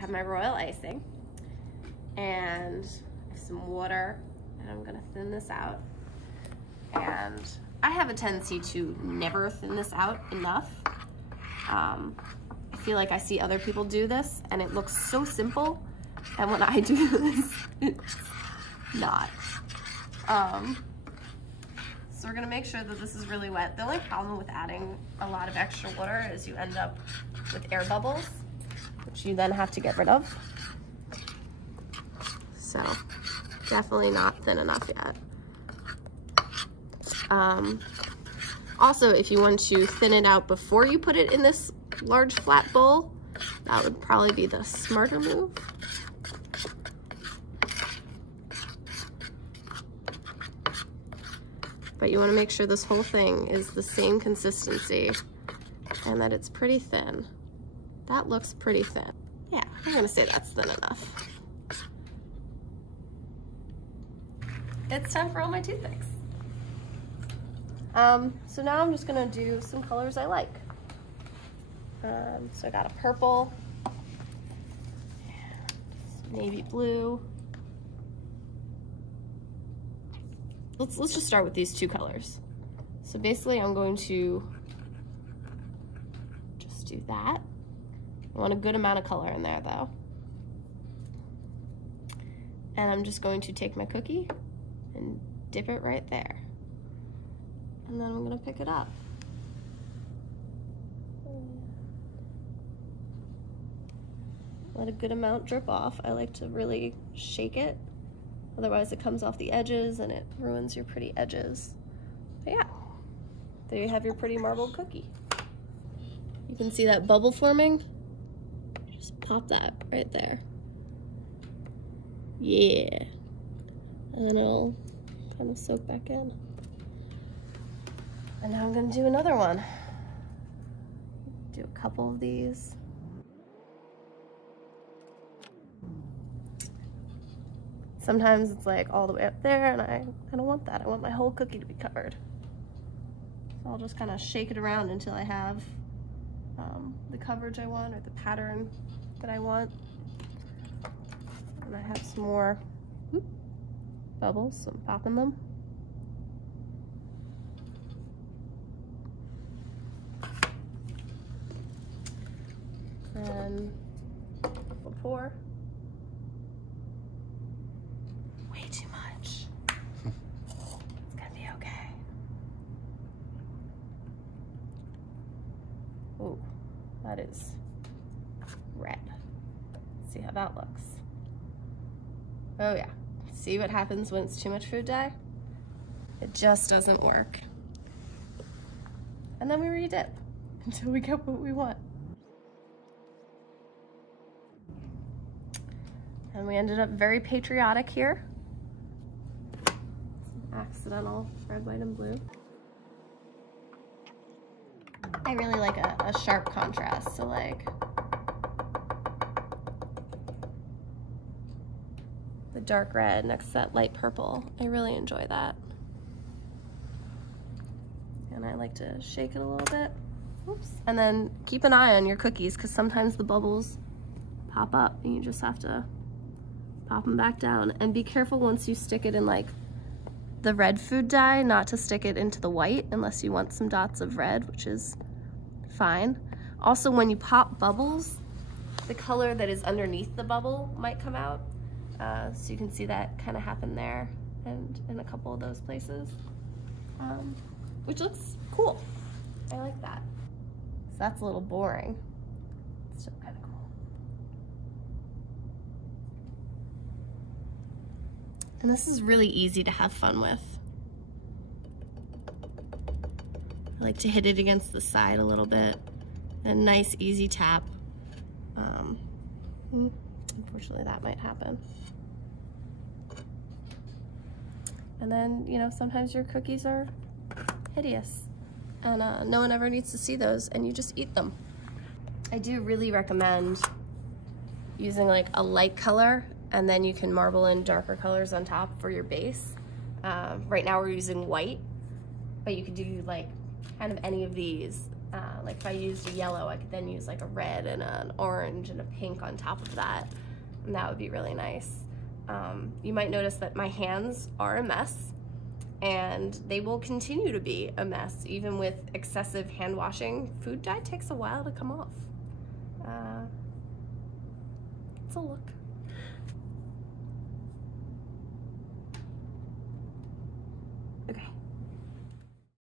have my royal icing, and I have some water, and I'm gonna thin this out. And I have a tendency to never thin this out enough. I feel like I see other people do this, and it looks so simple, and when I do this, it's not. So we're gonna make sure that this is really wet. The only problem with adding a lot of extra water is you end up with air bubbles, which you then have to get rid of. So definitely not thin enough yet. Also, if you want to thin it out before you put it in this large flat bowl, that would probably be the smarter move. But you want to make sure this whole thing is the same consistency and that it's pretty thin. That looks pretty thin. Yeah, I'm gonna say that's thin enough. It's time for all my toothpicks. So now I'm just gonna do some colors I like. So I got a purple, navy blue. Let's just start with these two colors. So basically I'm going to just do that. I want a good amount of color in there though. And I'm just going to take my cookie and dip it right there. And then I'm gonna pick it up. Let a good amount drip off. I like to really shake it. Otherwise it comes off the edges and it ruins your pretty edges. But yeah, there you have your pretty marbled cookie. You can see that bubble forming. Just pop that right there. Yeah. And then it'll kind of soak back in. And now I'm gonna do another one. Do a couple of these. Sometimes it's like all the way up there and I don't want that. I want my whole cookie to be covered. So I'll just kind of shake it around until I have the coverage I want or the pattern that I want. And I have some more bubbles, so I'm popping them. And we'll pour. Way too much. It's gonna be okay. Ooh, that is red. Let's see how that looks. Oh yeah. See what happens when it's too much food dye? It just doesn't work. And then we re-dip until we get what we want. And we ended up very patriotic here. Some accidental red, white, and blue. I really like a sharp contrast, so like the dark red next to that light purple. I really enjoy that. And I like to shake it a little bit. Oops. And then keep an eye on your cookies because sometimes the bubbles pop up and you just have to pop them back down. And be careful once you stick it in like the red food dye not to stick it into the white unless you want some dots of red, which is fine. Also, when you pop bubbles, the color that is underneath the bubble might come out. So you can see that kind of happen there and in a couple of those places, which looks cool. I like that. So that's a little boring. It's still kind of cool. And this is really easy to have fun with. I like to hit it against the side a little bit. A nice easy tap. Unfortunately that might happen. And then, you know, sometimes your cookies are hideous and no one ever needs to see those and you just eat them. I do really recommend using like a light color and then you can marble in darker colors on top for your base. Right now we're using white, but you could do like kind of any of these Like if I used a yellow, I could then use like a red and an orange and a pink on top of that, and that would be really nice. You might notice that my hands are a mess, and they will continue to be a mess even with excessive hand washing. Food dye takes a while to come off. It's a look.